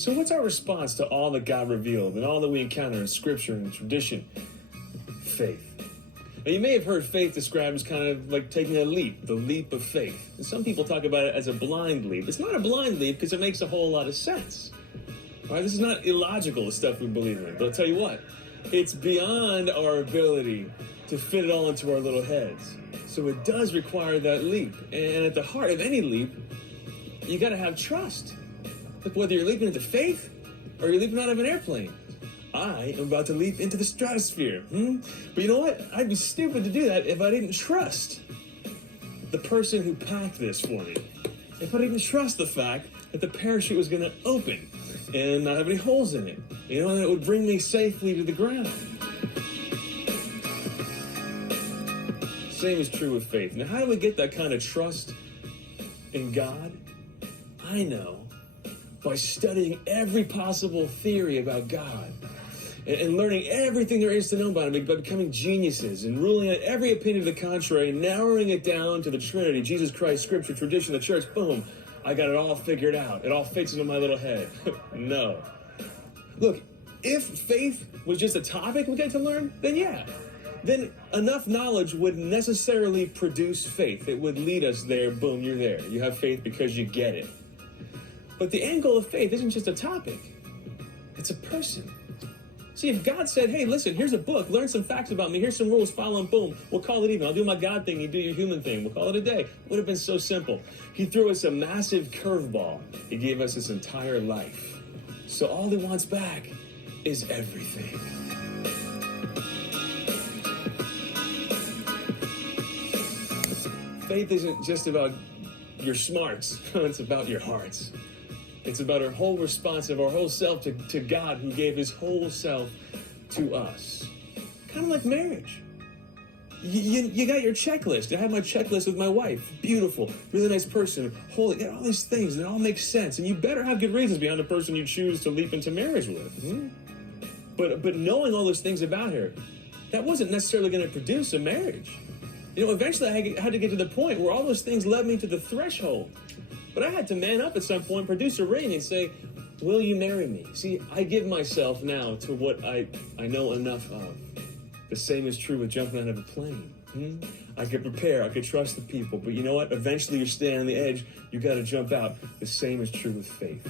So what's our response to all that God revealed and all that we encounter in Scripture and tradition? Faith. Now, you may have heard faith described as kind of like taking a leap, the leap of faith. And some people talk about it as a blind leap. It's not a blind leap because it makes a whole lot of sense. All right, this is not illogical, the stuff we believe in. But I'll tell you what, it's beyond our ability to fit it all into our little heads. So it does require that leap. And at the heart of any leap, you got to have trust. Look, whether you're leaping into faith or you're leaping out of an airplane. I am about to leap into the stratosphere. But you know what? I'd be stupid to do that if I didn't trust the person who packed this for me. If I didn't trust the fact that the parachute was going to open and not have any holes in it. You know, and it would bring me safely to the ground. Same is true with faith. Now, how do we get that kind of trust in God? I know by studying every possible theory about God and learning everything there is to know about him, by becoming geniuses and ruling out every opinion to the contrary, narrowing it down to the Trinity, Jesus Christ, Scripture, tradition, the church, boom, I got it all figured out. It all fits into my little head. No. Look, if faith was just a topic we get to learn, then yeah. Then enough knowledge would necessarily produce faith. It would lead us there, boom, you're there. You have faith because you get it. But the end goal of faith isn't just a topic. It's a person. See, if God said, hey, listen, here's a book, learn some facts about me, here's some rules, follow them, boom, we'll call it even. I'll do my God thing, you do your human thing, we'll call it a day. It would have been so simple. He threw us a massive curveball. He gave us his entire life. So all he wants back is everything. Faith isn't just about your smarts, it's about your hearts. It's about our whole response of our whole self to God, who gave his whole self to us. Kind of like marriage. You got your checklist. I have my checklist with my wife. Beautiful, really nice person, holy, got all these things, and it all makes sense. And you better have good reasons behind the person you choose to leap into marriage with. But knowing all those things about her, that wasn't necessarily going to produce a marriage. You know, eventually I had to get to the point where all those things led me to the threshold. But I had to man up at some point, produce a ring, and say, will you marry me? See, I give myself now to what I know enough of. The same is true with jumping out of a plane. I could prepare, I could trust the people, but you know what? Eventually you're standing on the edge, you got to jump out. The same is true with faith.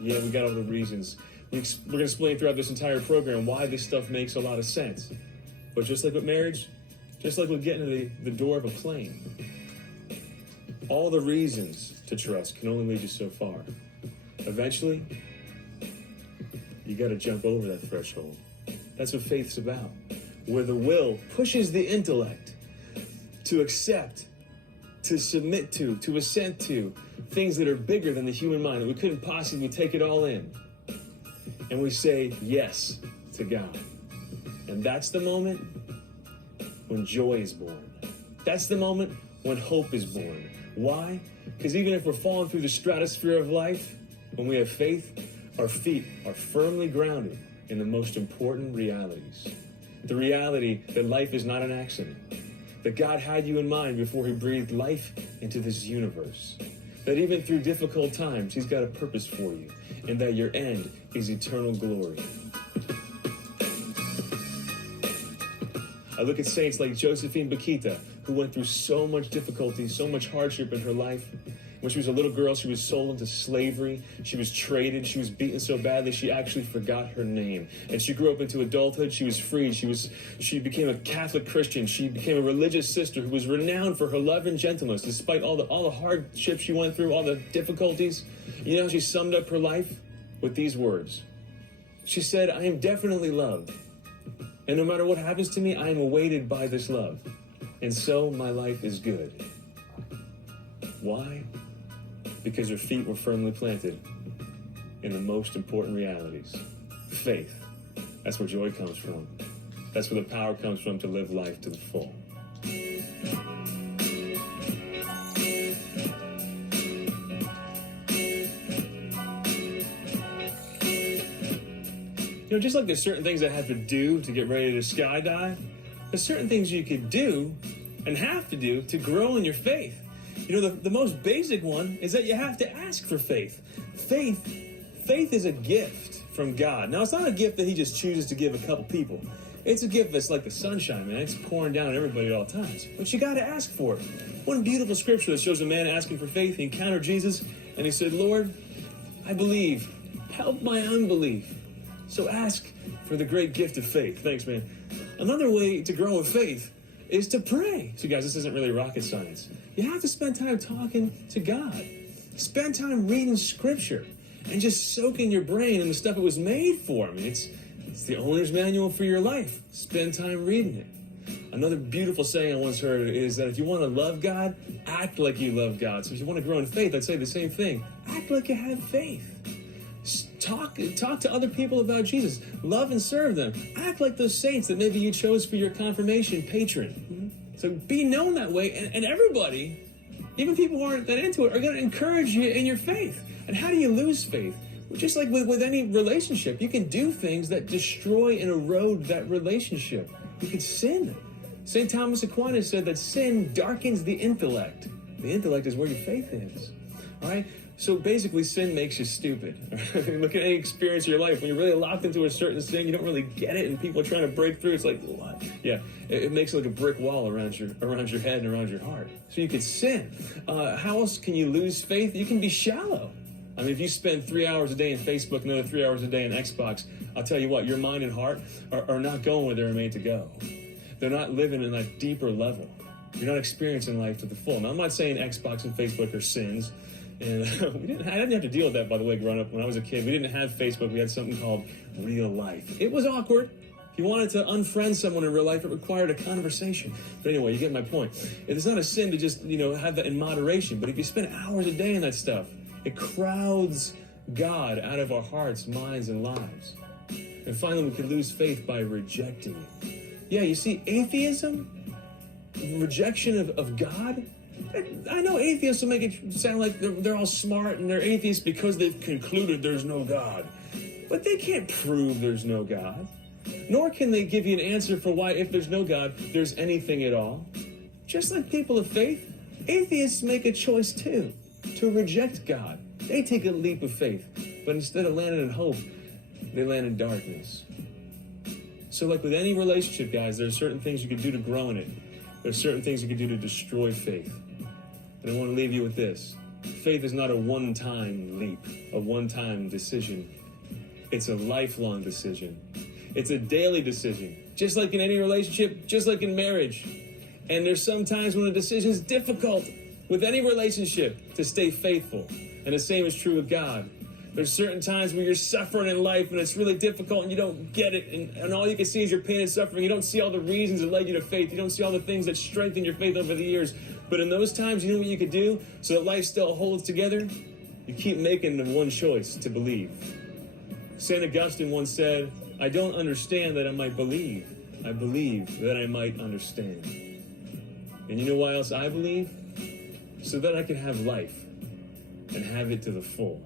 Yeah, we got all the reasons. We're going to explain throughout this entire program why this stuff makes a lot of sense. But just like with marriage, just like with getting to the door of a plane, all the reasons to trust can only lead you so far. Eventually, you got to jump over that threshold. That's what faith's about, where the will pushes the intellect to accept, to submit to assent to things that are bigger than the human mind, that we couldn't possibly take it all in. And we say yes to God. And that's the moment when joy is born. That's the moment when hope is born. Why? Because even if we're falling through the stratosphere of life, when we have faith, our feet are firmly grounded in the most important realities. The reality that life is not an accident. That God had you in mind before he breathed life into this universe. That even through difficult times, he's got a purpose for you. And that your end is eternal glory. I look at saints like Josephine Bakita, who went through so much difficulty, so much hardship in her life. When she was a little girl, she was sold into slavery. She was traded. She was beaten so badly, she actually forgot her name. And she grew up into adulthood. She was freed. She became a Catholic Christian. She became a religious sister who was renowned for her love and gentleness, despite all the hardships she went through, all the difficulties. You know how she summed up her life? With these words. She said, I am definitely loved. And no matter what happens to me, I am awaited by this love. And so my life is good. Why? Because her feet were firmly planted in the most important realities. Faith. That's where joy comes from. That's where the power comes from to live life to the full. You know, just like there's certain things I have to do to get ready to skydive, there's certain things you could do and have to do to grow in your faith. You know, the most basic one is that you have to ask for faith. Faith is a gift from God. Now, it's not a gift that he just chooses to give a couple people. It's a gift that's like the sunshine, man. It's pouring down on everybody at all times. But you got to ask for it. One beautiful scripture that shows a man asking for faith. He encountered Jesus, and he said, Lord, I believe. Help my unbelief. So ask for the great gift of faith. Thanks, man. Another way to grow in faith is to pray. So, guys, this isn't really rocket science. You have to spend time talking to God. Spend time reading Scripture and just soaking your brain in the stuff it was made for. I mean, it's the owner's manual for your life. Spend time reading it. Another beautiful saying I once heard is that if you want to love God, act like you love God. So if you want to grow in faith, I'd say the same thing. Act like you have faith. Talk to other people about Jesus. Love and serve them. Act like those saints that maybe you chose for your confirmation patron. So be known that way, and everybody, even people who aren't that into it, are going to encourage you in your faith. And how do you lose faith? Well, just like with any relationship, you can do things that destroy and erode that relationship. You can sin. St. Thomas Aquinas said that sin darkens the intellect. The intellect is where your faith is. All right? So basically, sin makes you stupid. Look at any experience of your life. When you're really locked into a certain sin, you don't really get it, and people are trying to break through. It's like, what? Yeah, it makes like a brick wall around your head and around your heart. So you could sin. How else can you lose faith? You can be shallow. I mean, if you spend 3 hours a day in Facebook, another 3 hours a day in Xbox, I'll tell you what, your mind and heart are not going where they're made to go. They're not living in a deeper level. You're not experiencing life to the full. Now, I'm not saying Xbox and Facebook are sins. And I didn't have to deal with that, by the way, growing up. When I was a kid, we didn't have Facebook. We had something called real life. It was awkward. If you wanted to unfriend someone in real life, it required a conversation. But anyway, you get my point. It's not a sin to just, have that in moderation. But if you spend hours a day in that stuff, it crowds God out of our hearts, minds, and lives. And finally, we can lose faith by rejecting it. Yeah, you see, atheism, rejection of God. I know atheists will make it sound like they're all smart and they're atheists because they've concluded there's no God. But they can't prove there's no God. Nor can they give you an answer for why, if there's no God, there's anything at all. Just like people of faith, atheists make a choice too, to reject God. They take a leap of faith, but instead of landing in hope, they land in darkness. So like with any relationship, guys, there are certain things you can do to grow in it. There are certain things you can do to destroy faith. And I want to leave you with this. Faith is not a one-time leap, a one-time decision. It's a lifelong decision. It's a daily decision. Just like in any relationship, just like in marriage. And there's some times when a decision is difficult with any relationship to stay faithful. And the same is true with God. There's certain times where you're suffering in life and it's really difficult and you don't get it. And all you can see is your pain and suffering. You don't see all the reasons that led you to faith. You don't see all the things that strengthened your faith over the years. But in those times, you know what you could do so that life still holds together? You keep making the one choice to believe. St. Augustine once said, I don't understand that I might believe. I believe that I might understand. And you know why else I believe? So that I can have life and have it to the full.